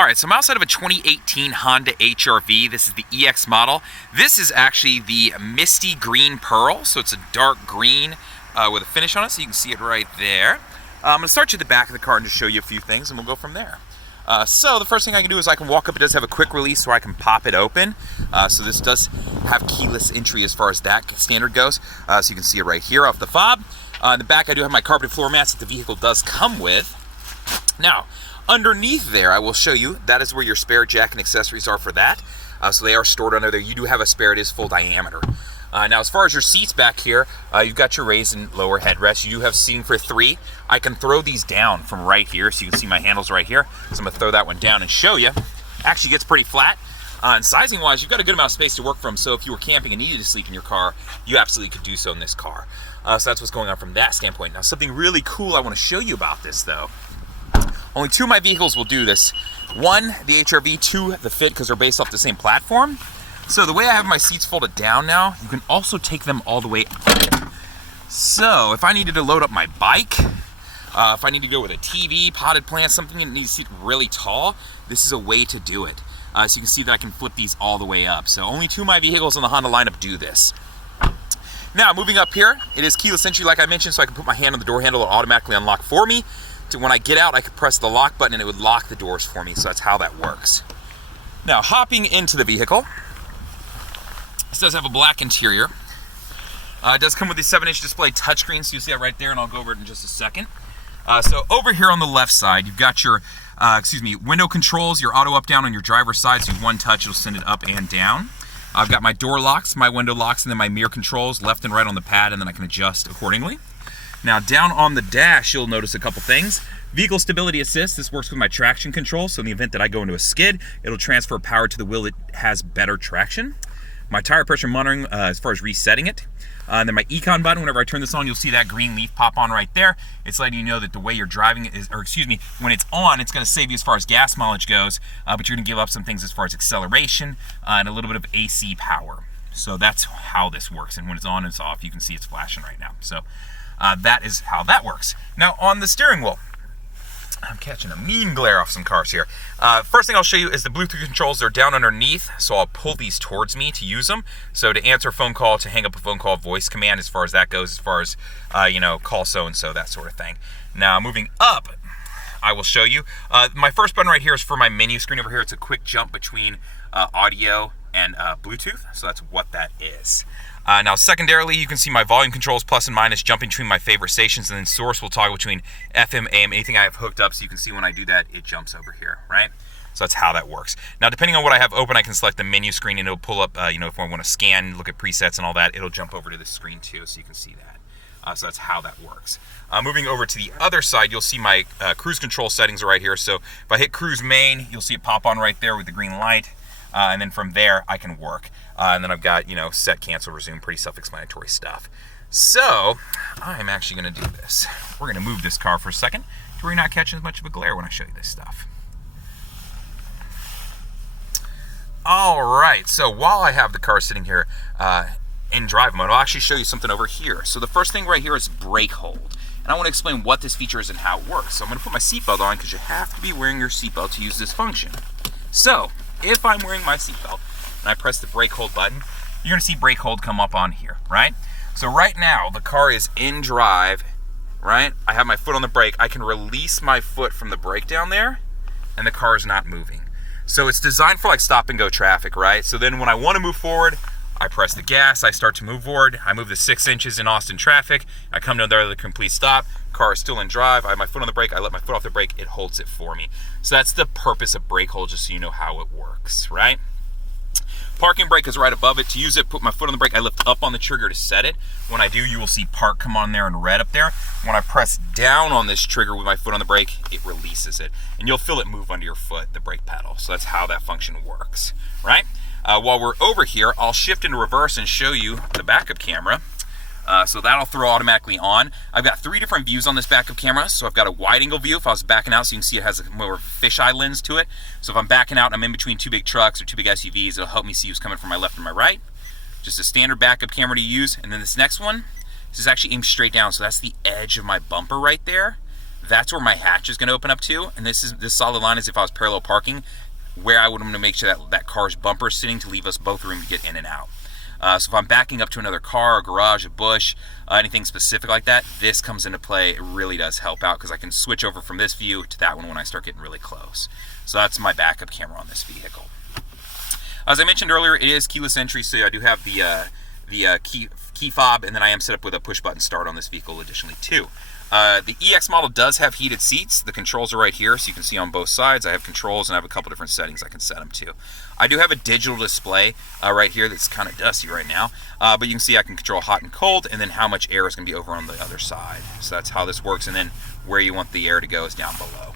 Alright, so I'm outside of a 2018 Honda HR-V. This is the EX model. This is actually the Misty Green Pearl, so it's a dark green with a finish on it, so you can see it right there. I'm going to start you at the back of the car and just show you a few things, and we'll go from there. So the first thing I can do is I can walk up. It does have a quick release, so I can pop it open. So this does have keyless entry as far as that standard goes. So you can see it right here off the fob. In the back, I do have my carpeted floor mats that the vehicle does come with. Now, underneath there, I will show you, that is where your spare jack and accessories are for that. So they are stored under there. You do have a spare, it is full diameter. Now, as far as your seats back here, you've got your raised and lower headrests. You do have seating for 3. I can throw these down from right here, so you can see my handles right here. So I'm going to throw that one down and show you. Actually gets pretty flat. And sizing-wise, you've got a good amount of space to work from, so if you were camping and needed to sleep in your car, you absolutely could do so in this car. So that's what's going on from that standpoint. Now, something really cool I want to show you about this, though. Only 2 of my vehicles will do this. 1, the HR-V, 2, the Fit, because they're based off the same platform. So the way I have my seats folded down now, you can also take them all the way up. So if I needed to load up my bike, if I need to go with a TV, potted plant, something that needs to seat really tall, this is a way to do it. So you can see that I can flip these all the way up. So only 2 of my vehicles in the Honda lineup do this. Now, moving up here, it is keyless entry like I mentioned, so I can put my hand on the door handle and automatically unlock for me. When I get out, I could press the lock button and it would lock the doors for me, so that's how that works. Now, hopping into the vehicle, this does have a black interior. It does come with a 7-inch display touchscreen, so you'll see that right there, and I'll go over it in just a second. So over here on the left side, you've got your, window controls, your auto up-down on your driver's side, so one touch, it'll send it up and down. I've got my door locks, my window locks, and then my mirror controls left and right on the pad, and then I can adjust accordingly. Now, down on the dash, you'll notice a couple things. Vehicle Stability Assist, this works with my traction control, so in the event that I go into a skid, it'll transfer power to the wheel. It has better traction. My tire pressure monitoring as far as resetting it. And then my Econ button, whenever I turn this on, you'll see that green leaf pop on right there. It's letting you know that the way you're driving it is, when it's on, it's gonna save you as far as gas mileage goes, but you're gonna give up some things as far as acceleration and a little bit of AC power. So that's how this works. And when it's on and it's off, you can see it's flashing right now. So that is how that works. Now, on the steering wheel, I'm catching a mean glare off some cars here. First thing I'll show you is the Bluetooth controls. They're down underneath, so I'll pull these towards me to use them. So to answer a phone call, to hang up a phone call, voice command as far as that goes, as far as, call so-and-so, that sort of thing. Now, moving up, I will show you. My first button right here is for my menu screen over here. It's a quick jump between audio and Bluetooth, so that's what that is. Now, secondarily, you can see my volume controls, plus and minus, jumping between my favorite stations, and then source will toggle between FM, AM, anything I have hooked up, so you can see when I do that, it jumps over here, right? So that's how that works. Now, depending on what I have open, I can select the menu screen, and it'll pull up, if I want to scan, look at presets and all that, it'll jump over to this screen too, so you can see that. So that's how that works. Moving over to the other side, you'll see my cruise control settings are right here. So if I hit cruise main, you'll see it pop on right there with the green light. And then from there, I can work. And then I've got, set, cancel, resume, pretty self-explanatory stuff. So, I'm actually going to do this. We're going to move this car for a second to where you're not catching as much of a glare when I show you this stuff. Alright, so while I have the car sitting here in drive mode, I'll actually show you something over here. So the first thing right here is brake hold. And I want to explain what this feature is and how it works. So I'm going to put my seatbelt on because you have to be wearing your seatbelt to use this function. So, if I'm wearing my seatbelt and I press the brake hold button, you're gonna see brake hold come up on here, right? So right now, the car is in drive, right? I have my foot on the brake. I can release my foot from the brake down there, and the car is not moving. So it's designed for like stop and go traffic, right? So then when I wanna move forward, I press the gas, I start to move forward, I move the 6 inches in Austin traffic, I come to the complete stop, car is still in drive, I have my foot on the brake, I let my foot off the brake, it holds it for me. So that's the purpose of brake hold, just so you know how it works, right? Parking brake is right above it. To use it, put my foot on the brake, I lift up on the trigger to set it. When I do, you will see park come on there in red up there. When I press down on this trigger with my foot on the brake, it releases it. And you'll feel it move under your foot, the brake pedal. So that's how that function works, right? While we're over here, I'll shift into reverse and show you the backup camera. So that'll throw automatically on. I've got 3 different views on this backup camera. So I've got a wide angle view if I was backing out, so you can see it has a more fisheye lens to it. So if I'm backing out and I'm in between 2 big trucks or 2 big SUVs, it'll help me see who's coming from my left and my right. Just a standard backup camera to use. And then this next one, this is actually aimed straight down. So that's the edge of my bumper right there. that's where my hatch is going to open up to. And this solid line is if I was parallel parking, where I would want to make sure that car's bumper is sitting to leave us both room to get in and out. So if I'm backing up to another car, a garage, a bush, anything specific like that, this comes into play. It really does help out because I can switch over from this view to that one when I start getting really close. So that's my backup camera on this vehicle. As I mentioned earlier, it is keyless entry, so I do have the key fob, and then I am set up with a push button start on this vehicle additionally too. The EX model does have heated seats. The controls are right here, so you can see on both sides. I have controls and I have a couple different settings I can set them to. I do have a digital display right here that's kind of dusty right now, but you can see I can control hot and cold, and then how much air is going to be over on the other side. So that's how this works, and then where you want the air to go is down below.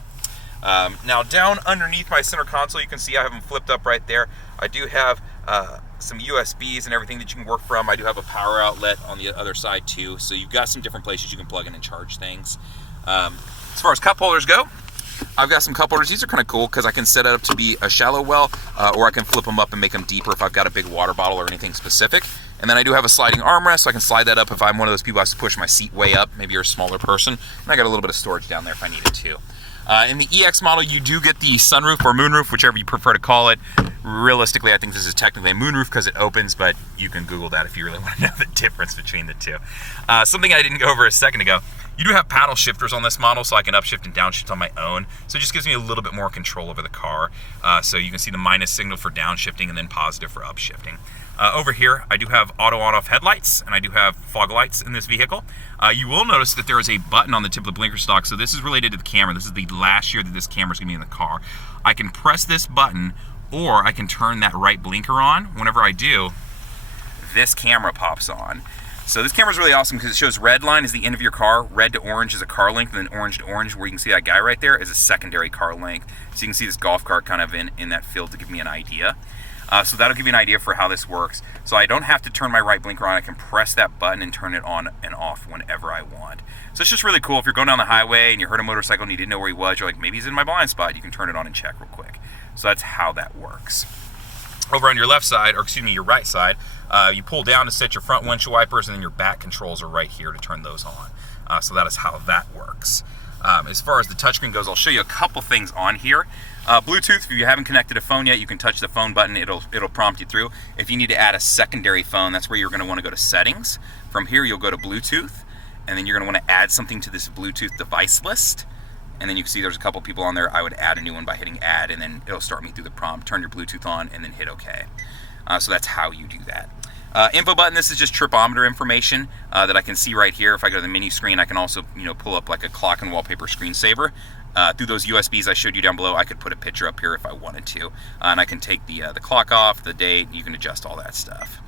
Now down underneath my center console, you can see I have them flipped up right there. I do have some USBs and everything that you can work from. I do have a power outlet on the other side too, so you've got some different places you can plug in and charge things. As far as cup holders go, I've got some cup holders. These are kind of cool because I can set it up to be a shallow well, or I can flip them up and make them deeper if I've got a big water bottle or anything specific. And then I do have a sliding armrest, so I can slide that up if I'm one of those people who has to push my seat way up. Maybe you're a smaller person. And I got a little bit of storage down there if I needed to. In the EX model, you do get the sunroof or moonroof, whichever you prefer to call it. Realistically, I think this is technically a moonroof because it opens, but you can Google that if you really want to know the difference between the two. Something I didn't go over a second ago, you do have paddle shifters on this model, so I can upshift and downshift on my own. So it just gives me a little bit more control over the car. So you can see the minus signal for downshifting and then positive for upshifting. Over here, I do have auto on-off headlights, and I do have fog lights in this vehicle. You will notice that there is a button on the tip of the blinker stock, so this is related to the camera. This is the last year that this camera is going to be in the car. I can press this button, or I can turn that right blinker on. Whenever I do, this camera pops on. So this camera is really awesome because it shows red line is the end of your car, red to orange is a car length, and then orange to orange, where you can see that guy right there, is a secondary car length. So you can see this golf cart kind of in that field to give me an idea. So that'll give you an idea for how this works. So I don't have to turn my right blinker on. I can press that button and turn it on and off whenever I want. So it's just really cool. If you're going down the highway and you heard a motorcycle and you didn't know where he was, you're like, maybe he's in my blind spot. You can turn it on and check real quick. So that's how that works. Over on your left side, or excuse me, your right side, you pull down to set your front windshield wipers, and then your back controls are right here to turn those on. So that is how that works. As far as the touchscreen goes, I'll show you a couple things on here. Bluetooth, if you haven't connected a phone yet, you can touch the phone button. It'll prompt you through. If you need to add a secondary phone, that's where you're going to want to go to settings. From here, you'll go to Bluetooth, and then you're going to want to add something to this Bluetooth device list. And then you can see there's a couple people on there. I would add a new one by hitting add, and then it'll start me through the prompt. Turn your Bluetooth on, and then hit OK. So that's how you do that. Info button, this is just tripometer information that I can see right here. If I go to the menu screen, I can also pull up like a clock and wallpaper screensaver. Through those USBs I showed you down below, I could put a picture up here if I wanted to. And I can take the clock off, the date, you can adjust all that stuff.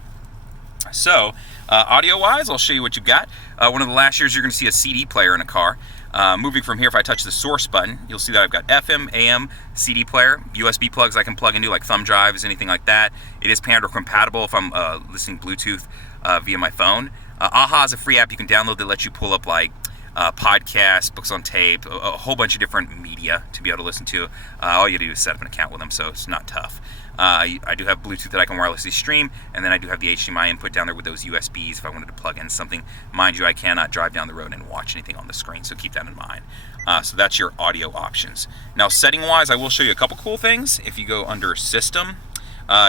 So, audio-wise, I'll show you what you got. One of the last years, you're going to see a CD player in a car. Moving from here, if I touch the source button, you'll see that I've got FM, AM, CD player, USB plugs I can plug into, like thumb drives, anything like that. It is Pandora compatible if I'm listening Bluetooth via my phone. AHA is a free app you can download that lets you pull up like podcasts, books on tape, a whole bunch of different media to be able to listen to. All you do is set up an account with them, so it's not tough. I do have Bluetooth that I can wirelessly stream, and then I do have the HDMI input down there with those USBs if I wanted to plug in something. Mind you, I cannot drive down the road and watch anything on the screen, so keep that in mind. So that's your audio options. Now, setting-wise, I will show you a couple cool things. If you go under System,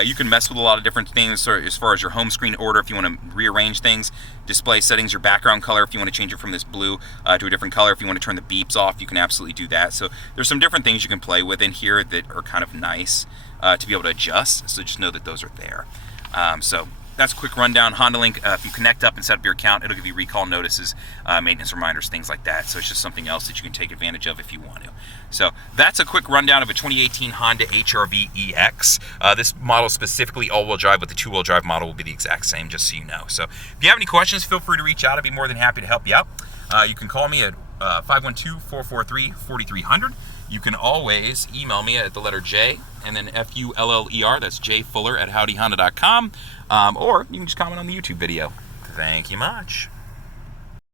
you can mess with a lot of different things as far as your home screen order if you want to rearrange things. Display settings, your background color, if you want to change it from this blue to a different color. If you want to turn the beeps off, you can absolutely do that. So there's some different things you can play with in here that are kind of nice to be able to adjust. So just know that those are there. So that's a quick rundown. Honda Link, if you connect up and set up your account, it'll give you recall notices, maintenance reminders, things like that. So it's just something else that you can take advantage of if you want to. So that's a quick rundown of a 2018 Honda HR-V EX. This model specifically all-wheel drive, but the two-wheel drive model will be the exact same, just so you know. So if you have any questions, feel free to reach out. I'd be more than happy to help you out. You can call me at 512-443-4300. You can always email me at the letter J and then F-U-L-L-E-R, that's jfuller@howdyhonda.com, or you can just comment on the YouTube video. Thank you much.